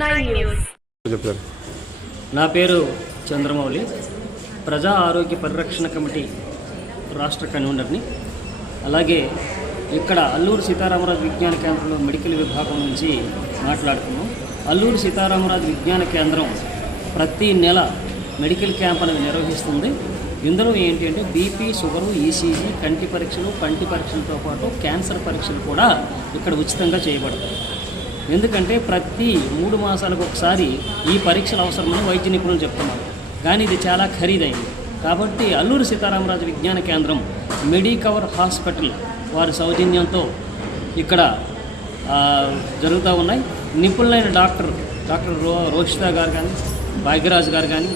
9 news. నా పేరు చంద్రమౌళి, ప్రజా ఆరోగ్య పరిరక్షణ కమిటీ రాష్ట్ర కన్వీనర్ని. అలాగే ఇక్కడ అల్లూరు సీతారామరాజు విజ్ఞాన కేంద్రంలో మెడికల్ విభాగం నుంచి మాట్లాడుతున్నాం. అల్లూరు సీతారామరాజు విజ్ఞాన కేంద్రం ప్రతి నెల మెడికల్ క్యాంప్ అనేది నిర్వహిస్తుంది. ఇందులో ఏంటి అంటే బీపీ, షుగరు, ఈసీజీ, కంటి పరీక్షలతో పాటు క్యాన్సర్ పరీక్షలు కూడా ఇక్కడ ఉచితంగా చేయబడతాయి. ఎందుకంటే ప్రతి 3 మాసాలకు ఒకసారి ఈ పరీక్షలు అవసరమని వైద్య నిపుణులు చెప్తున్నారు. కానీ ఇది చాలా ఖరీదైంది. కాబట్టి అల్లూరు సీతారామరాజు విజ్ఞాన కేంద్రం మెడికవర్ హాస్పిటల్ వారి సౌజన్యంతో ఇక్కడ జరుగుతూ ఉన్నాయి. నిపుణులైన డాక్టర్ రోషిత గారు కానీ, భాగ్యరాజు గారు కానీ,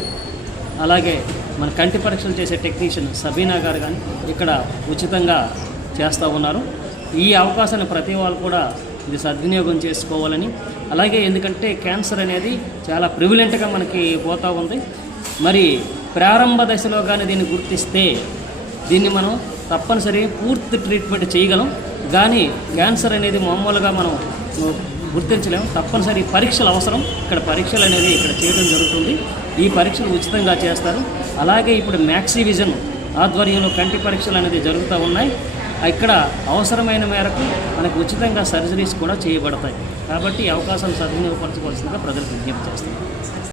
అలాగే మన కంటి పరీక్షలు చేసే టెక్నీషియన్ సబీనా గారు కానీ ఇక్కడ ఉచితంగా చేస్తూ ఉన్నారు. ఈ అవకాశాన్ని ప్రతి వాళ్ళు కూడా ఇది సద్వినియోగం చేసుకోవాలని, అలాగే ఎందుకంటే క్యాన్సర్ అనేది చాలా ప్రివిలెంట్గా మనకి పోతూ ఉంది. మరి ప్రారంభ దశలో కానీ దీన్ని గుర్తిస్తే దీన్ని మనం తప్పనిసరి పూర్తి ట్రీట్మెంట్ చేయగలం. కానీ క్యాన్సర్ అనేది మామూలుగా మనం గుర్తించలేము. తప్పనిసరి పరీక్షలు అవసరం. ఇక్కడ పరీక్షలు అనేది ఇక్కడ చేయడం జరుగుతుంది. ఈ పరీక్షలు ఉచితంగా చేస్తారు. అలాగే ఇప్పుడు మ్యాక్సివిజన్ ఆధ్వర్యంలో కంటి పరీక్షలు అనేది జరుగుతూ ఉన్నాయి. ఇక్కడ అవసరమైన మేరకు మనకు ఉచితంగా సర్జరీస్ కూడా చేయబడతాయి. కాబట్టి ఈ అవకాశాలు సద్వినియోగపరచుకోవాల్సిందిగా ప్రజలకు విజ్ఞప్తి చేస్తున్నాం.